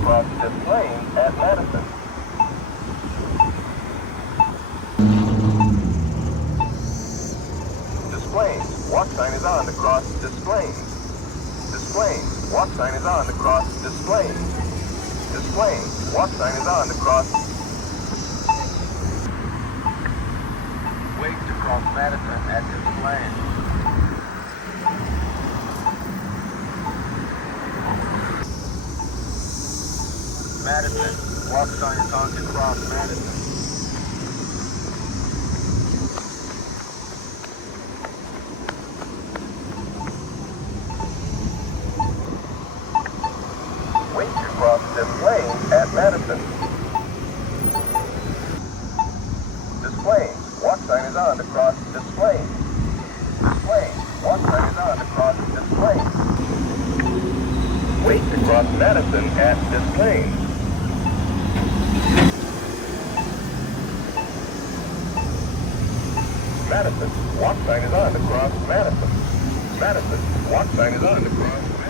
across this lane at Madison. Displays. Walk sign is on to cross displays. Displays. Walk sign is on to cross displays. Displays. Walk sign is on to cross. Wait to cross Madison at displays. Madison. Walk sign is on to cross Madison. Wait to cross this lane at Madison. Displays. Walk sign is on to cross displays. Displays. Walk sign is on to cross displays. Wait to cross Madison at displays. Madison. Walk sign is on to cross Madison. Madison. Walk sign is on to cross Madison.